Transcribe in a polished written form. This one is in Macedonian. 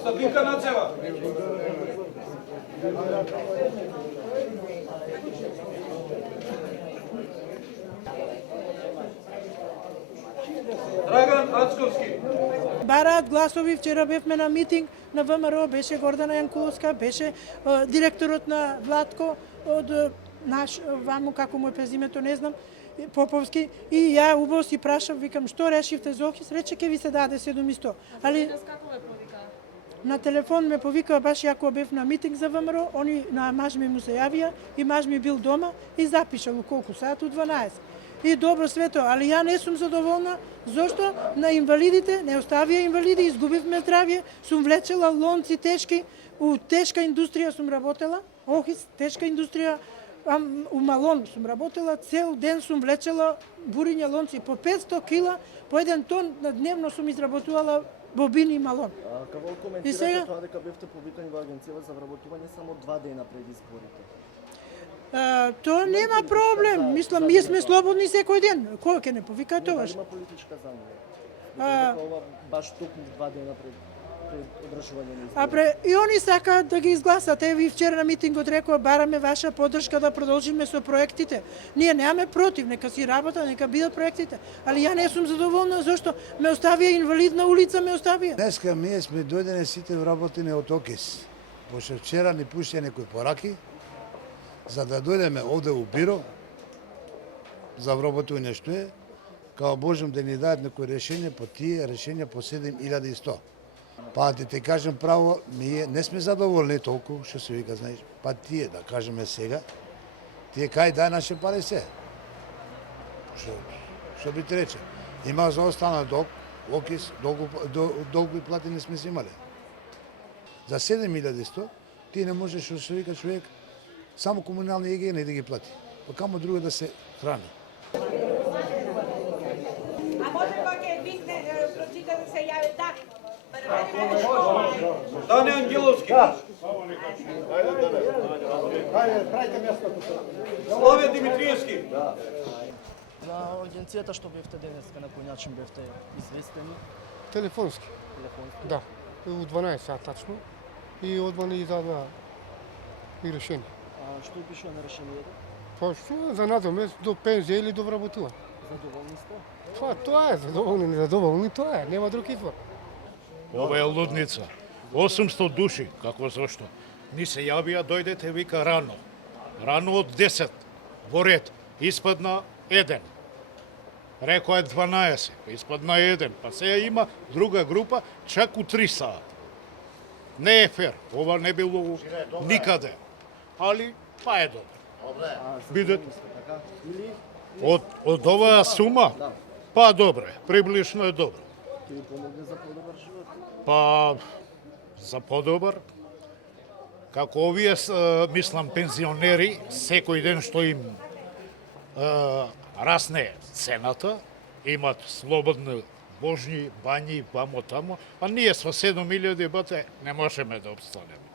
Статинка Нацева. Драган Ацковски. Бараат гласови, вчера бевме на митинг на ВМРО, беше Гордана Јанкуловска, беше директорот на Владко, од наш, ваму како му е презимето, не знам, Поповски, и ја убаво си прашав, викам, што решивте за Охрис, рече ке ви се даде 700. Али на телефон ме повикаа баш ја кога бев на митинг за ВМРО, они на маж ми му се јавија и маж ми бил дома и запишал у колку саат, у 12. И добро све тоа, али ја не сум задоволна, зашто на инвалидите, не оставија инвалиди, изгубивме здравје, сум влечела лонци тешки, у тешка индустрија сум работела, Охрис, тешка индустрија, у Малон сум работела, цел ден сум влечела буриња лонци по 500 кила, по 1 тон на дневно сум изработувала бобини и Малон. Како коментирате тоа дека бевте повикани во агенцијава за вработување само 2 дена пред изборите? Тоа нема проблем. Мислам, ние сме слободни секој ден. Кој ќе не повика тоа? Има политичка замена. Ова баш токму 2 дена пред одржување на избори. И они сакаат да ги изгласат. Еви вчера на митингот рекоа, бараме ваша поддршка да продолжиме со проектите. Ние немаме против, нека си работа, нека бидат проектите. Али ја не сум задоволна зашто ме оставија инвалид на улица, ме оставија. Днеска ние сме дојдени сите вработени од ОКИС. Пошто вчера ни пуштија некои пораки, за да дојдеме овде у биро, за вработување што е, као можем да ни дадат некои решение по тие решенија по 7100. Па да те кажем право, ние не сме задоволни толку, што се вика, знаеш, па тие, да кажеме сега, тие кај дај наше пари се. Што би те рече? Има за остана долг, ОКИС, долг и плати не сме си имали. За 7100, ти не можеш, што се вика човек, само комунални егени да ги плати. Па камо друго да се храни. А може кога ќе викне, прочита да се јави так? Дане Ангеловски. Славе Димитриевски. На агенцијата што бевте денеска, на кој начин бевте известени? Телефонски. Телефонски? Да, у 12 сат тачно и одма ни издадоа и решение. А што пише на решението? Па што за надомест до пензија или до вработување. Задоволни сте? Тоа е, задоволни, незадоволни, тоа е, нема друг избор. Ова е лудница. 800 души, како зашто? Ни се јавија, дојдете, вика рано. Рано од 10, во ред. Испадна 1. Рекоа е 12, испадна 1. Па сега има друга група, чак у 3 саат. Не е фер, ова не било никаде. Али, па е добро. Бидете. Од оваа сума, па добре, приближно е добро. Ќе ви помогне за подобар живот? Па, за подобар, како овие, мислам, пензионери, секој ден што им расне цената, имат слободни божни бањи, вамо тамо, а ние со 7000 бате не можеме да обстанеме.